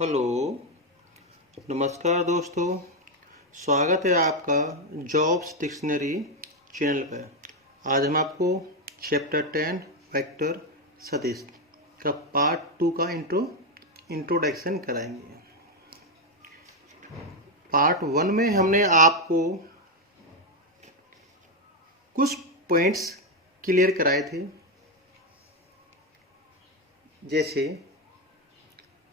Hello, नमस्कार दोस्तों। स्वागत है आपका जॉब्स डिक्शनरी चैनल पर। आज हम आपको चैप्टर 10 वेक्टर सदिश का पार्ट 2 का इंट्रोडक्शन कराएंगे। पार्ट 1 में हमने आपको कुछ पॉइंट्स क्लियर कराए थे, जैसे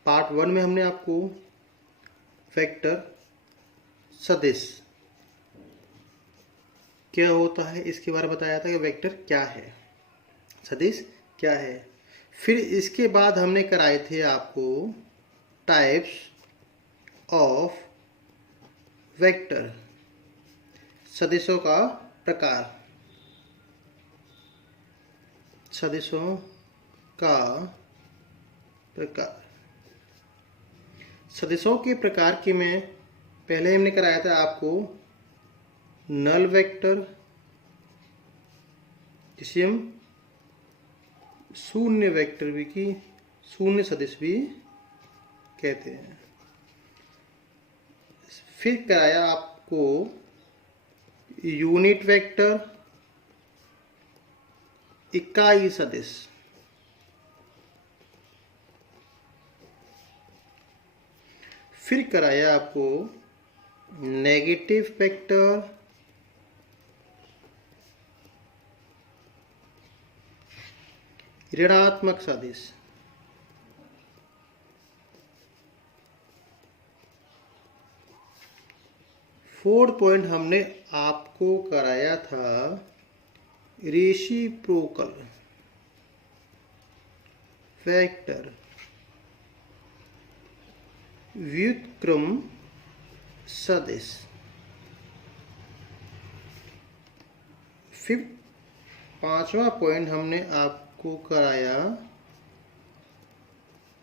पार्ट 1 में हमने आपको वेक्टर सदिश क्या होता है इसके बारे में बताया था कि वेक्टर क्या है, सदिश क्या है। फिर इसके बाद हमने कराए थे आपको टाइप्स ऑफ वेक्टर, सदिशों का प्रकार, सदिशों का प्रकार। सदिशों के प्रकार के में पहले हमने कराया था आपको नल वेक्टर, जिसे हम शून्य वेक्टर भी की शून्य सदिश भी कहते हैं। फिर कराया आपको यूनिट वेक्टर, इकाई सदिश। फिर कराया आपको नेगेटिव वेक्टर, ऋणात्मक सदिश। फोर्थ पॉइंट हमने आपको कराया था रेसिप्रोकल वेक्टर, व्युत्क्रम सदिश। फिर पांचवा पॉइंट हमने आपको कराया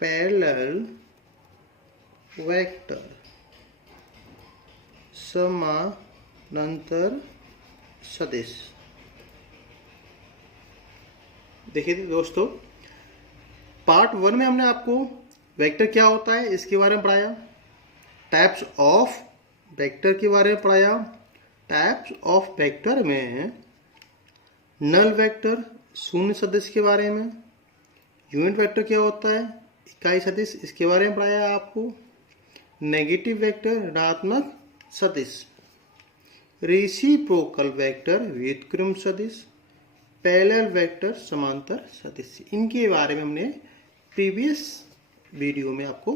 पैरेलल वेक्टर, समानांतर सदिश। देखिए दोस्तों, पार्ट 1 में हमने आपको वेक्टर क्या होता है इसके बारे में पढ़ाया, टाइप्स ऑफ वेक्टर के बारे में पढ़ाया। टाइप्स ऑफ वेक्टर में नल वेक्टर शून्य सदिश के बारे में, यूनिट वेक्टर क्या होता है, इकाई सदिश, इसके बारे में पढ़ाया आपको। नेगेटिव वेक्टर ऋणात्मक सदिश, रेसिप्रोकल वेक्टर व्युत्क्रम सदिश, पैरेलल वेक्टर समांतर सदिश। इनके बारे में हमने प्रीवियस वीडियो में आपको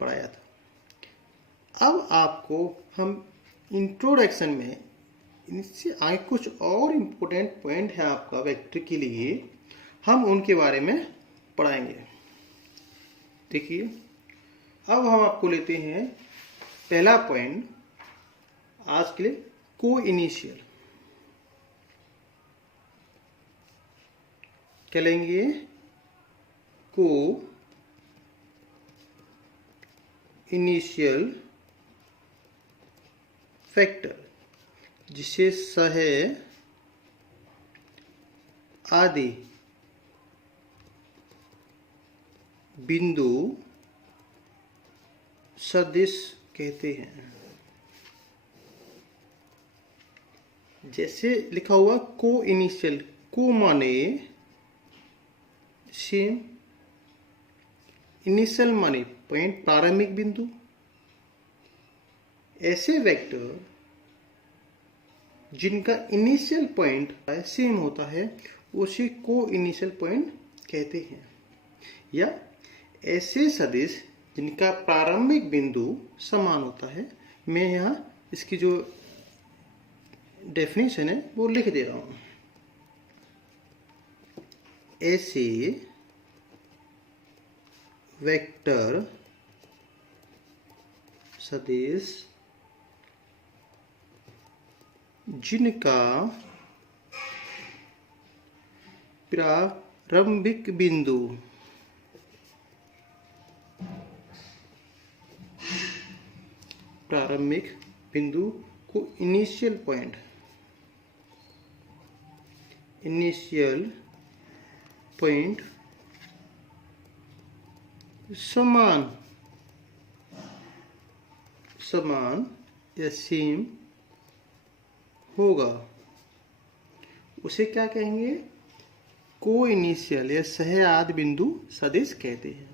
पढ़ाया था। अब आपको हम इंट्रोडक्शन में इनसे आगे कुछ और इम्पोर्टेंट पॉइंट है आपका वेक्टर के लिए, हम उनके बारे में पढ़ाएंगे। देखिए, अब हम आपको लेते हैं पहला पॉइंट आज के लिए, को इनिशियल। क्या लेंगे? को इनिशियल वेक्टर, जिसे सह आदि बिंदु सदिश कहते हैं। जैसे लिखा हुआ को इनिशियल, को माने सेम, इनिशियल माने पॉइंट प्रारंभिक बिंदु। ऐसे वेक्टर जिनका इनिशियल पॉइंट सेम होता है उसे को इनिशियल पॉइंट कहते हैं। या ऐसे सदिश जिनका प्रारंभिक बिंदु समान होता है। मैं यहाँ इसकी जो डेफिनेशन है वो लिख दे रहा हूं। ऐसे वेक्टर सदिश जिनका प्रारंभिक बिंदु को इनिशियल पॉइंट समान समान या सेम होगा उसे क्या कहेंगे? को इनिशियल या सह बिंदु सदिश कहते हैं।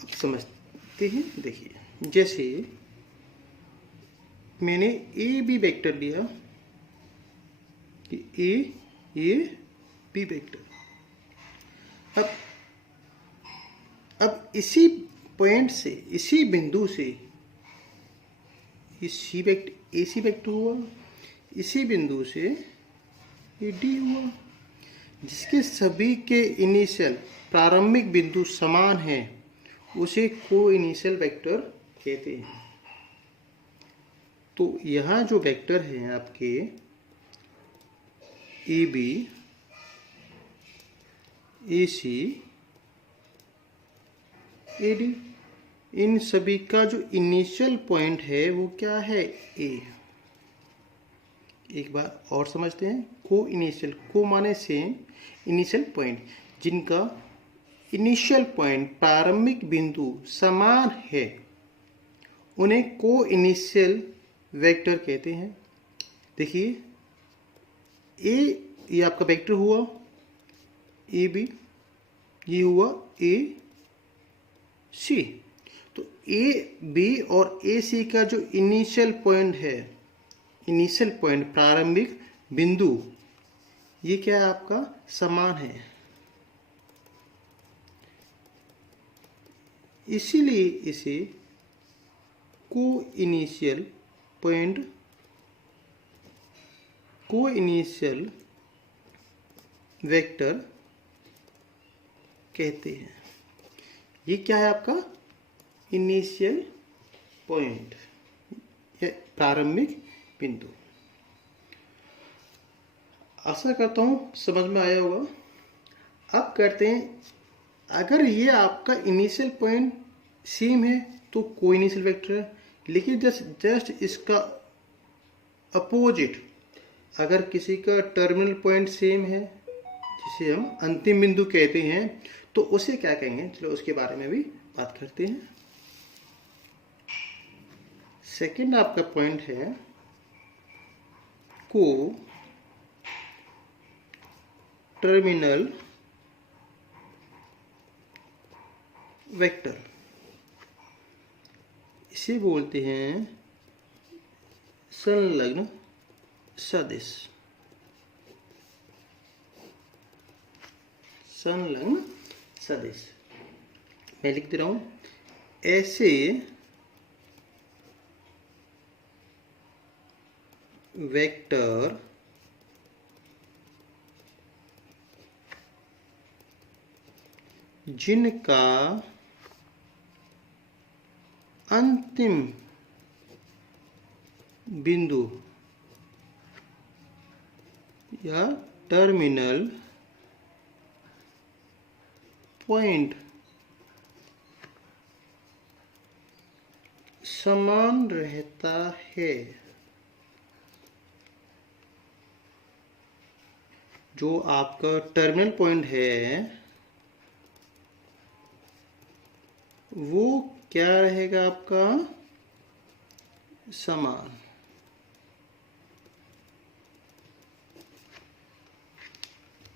अब समझते हैं। देखिए, जैसे मैंने ए बी वेक्टर लिया कि ए बी वेक्टर। अब इसी पॉइंट से, इसी बिंदु से इसी वेक्टर ए सी वेक्टर हुआ, इसी बिंदु से ये डी हुआ, जिसके सभी के इनिशियल प्रारंभिक बिंदु समान हैं उसे को इनिशियल वेक्टर कहते हैं। तो यहाँ जो वेक्टर हैं आपके A B, A C, A D, इन सभी का जो इनिशियल पॉइंट है वो क्या है? ए। एक बार और समझते हैं। को इनिशियल, को माने सेम, इनिशियल पॉइंट, जिनका इनिशियल पॉइंट प्रारंभिक बिंदु समान है उन्हें को इनिशियल वेक्टर कहते हैं। देखिए, ए ये आपका वेक्टर हुआ ए बी, ये हुआ ए सी। तो ए बी और ए सी का जो इनिशियल पॉइंट है, इनिशियल पॉइंट प्रारंभिक बिंदु, ये क्या है? आपका समान है। इसीलिए इसे को इनिशियल पॉइंट, को इनिशियल वेक्टर कहते हैं। ये क्या है? आपका इनिशियल पॉइंट या प्रारंभिक बिंदु। आशा करता हूँ समझ में आया होगा। अब करते हैं, अगर ये आपका इनिशियल पॉइंट सेम है तो को इनिशियल वेक्टर है, लेकिन जस्ट इसका अपोजिट, अगर किसी का टर्मिनल पॉइंट सेम है जिसे हम अंतिम बिंदु कहते हैं, तो उसे क्या कहेंगे? चलो उसके बारे में भी बात करते हैं। सेकंड आपका पॉइंट है को टर्मिनल वेक्टर, इसे बोलते हैं संलग्न सदिश। संलग्न सदिश मैं लिख दे रहा हूं। ऐसे वेक्टर जिनका अंतिम बिंदु या टर्मिनल पॉइंट समान रहता है। जो आपका टर्मिनल पॉइंट है वो क्या रहेगा? आपका समान।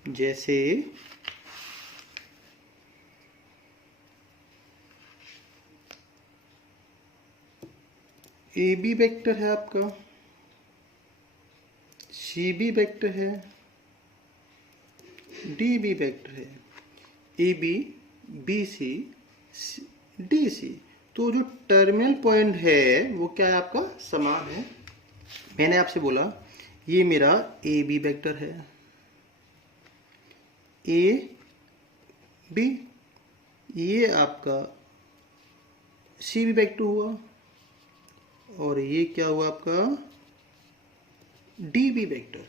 जैसे ए बी वेक्टर है आपका, सी बी वेक्टर है, डी बी वेक्टर है, A B, B C, D C. तो जो टर्मिनल पॉइंट है वो क्या है? आपका समान है। मैंने आपसे बोला ये मेरा ए बी वेक्टर है, ए बी, ये आपका सी बी वेक्टर हुआ, और ये क्या हुआ? आपका डी बी वेक्टर।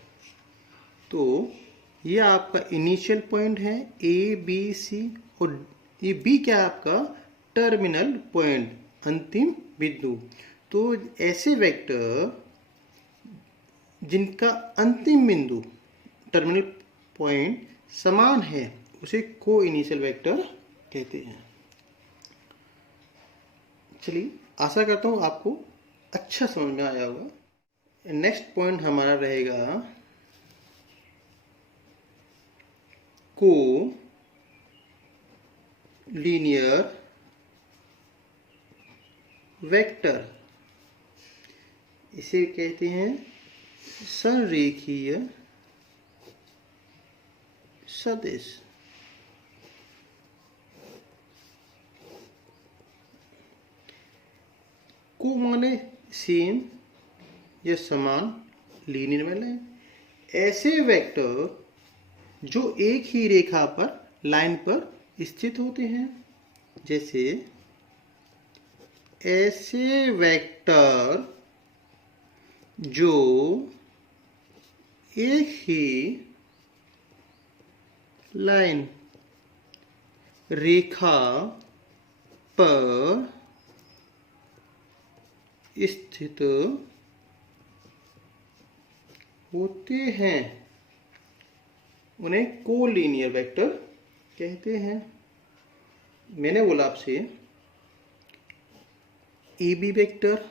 तो ये आपका इनिशियल पॉइंट है ए बी सी, और ये बी क्या है? आपका टर्मिनल पॉइंट, अंतिम बिंदु। तो ऐसे वेक्टर जिनका अंतिम बिंदु टर्मिनल पॉइंट समान है उसे को इनिशियल वेक्टर कहते हैं। चलिए आशा करता हूँ आपको अच्छा समझ में आया होगा। नेक्स्ट पॉइंट हमारा रहेगा को लीनियर वेक्टर, इसे कहते हैं संरेखीय सदिश। को माने सेम या समान, लीनियर वाले ऐसे वेक्टर जो एक ही रेखा पर, लाइन पर स्थित होते हैं। जैसे ऐसे वेक्टर जो एक ही लाइन, रेखा पर स्थित होते हैं, उन्हें कोलिनियर वेक्टर कहते हैं। मैंने बोला आपसे AB vector,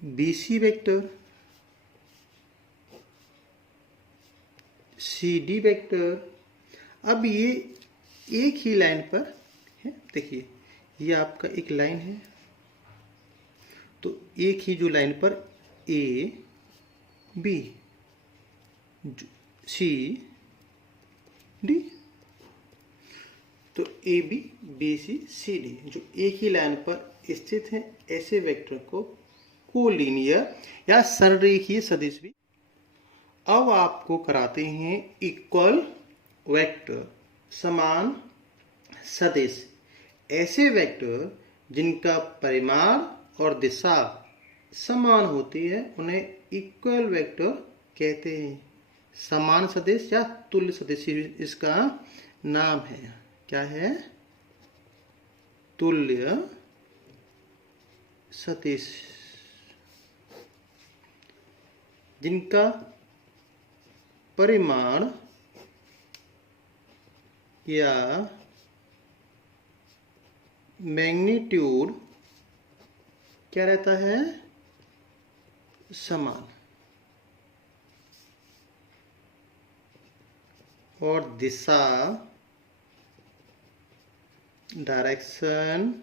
BC vector, CD vector. अब ये एक ही लाइन पर है। देखिए ये आपका एक लाइन है, तो एक ही जो लाइन पर A B C D, तो A B B C C D जो एक ही लाइन पर स्थित हैं, ऐसे वेक्टर को कोलिनियर या संरेखीय सदिश भी। अब आपको कराते हैं इक्वल वेक्टर, समान सदिश। ऐसे वेक्टर जिनका परिमाण और दिशा समान होती है, उन्हें इक्वल वेक्टर कहते हैं। समान सदिश या तुल्य सदिश इसका नाम है। क्या है? तुल्य सदिश। जिनका परिमाण या मैग्नीट्यूड क्या रहता है? समान, और दिशा, डायरेक्शन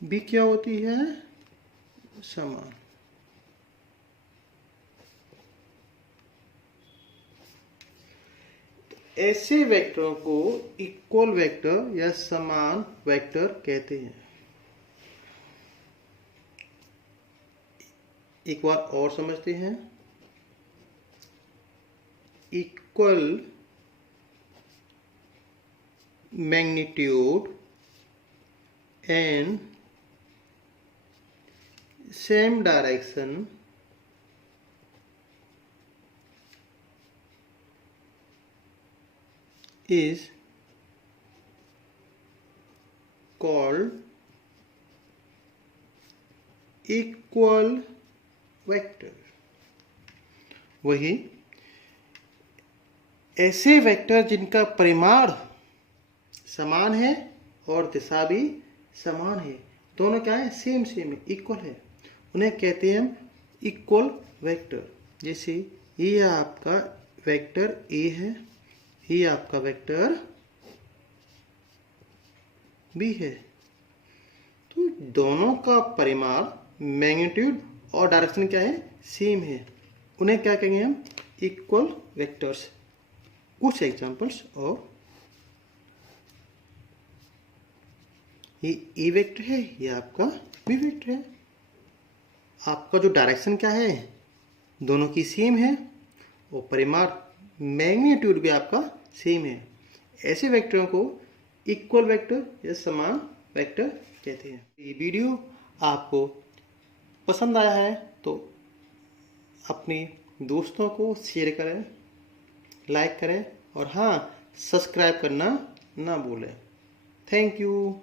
भी क्या होती है? समान। ऐसे वेक्टरों को इक्वल वेक्टर या समान वेक्टर कहते हैं। एक बार और समझते हैं। Equal magnitude and same direction is called equal vector। वही ऐसे वेक्टर जिनका परिमाण समान है और दिशा भी समान है, दोनों क्या है? सेम सेम है, इक्वल है, उन्हें कहते हैं हम इक्वल वेक्टर। जैसे ये आपका वेक्टर A है, ये आपका वेक्टर B है, तो दोनों का परिमाण, मैग्नीट्यूड और डायरेक्शन क्या है? सेम है, उन्हें क्या कहेंगे हम? Equal vectors. कुछ एग्जांपल्स और ये ए वेक्टर है, ये आपका बी वेक्टर है। आपका जो डायरेक्शन क्या है? दोनों की सेम है, और परिमाण, मैग्नीट्यूड भी आपका सेम है। ऐसे वेक्टरों को इक्वल वेक्टर या समान वेक्टर कहते हैं। ये वीडियो आपको पसंद आया है तो अपने दोस्तों को शेयर करें, लाइक करें, और हाँ, सब्सक्राइब करना ना भूलें। Thank you.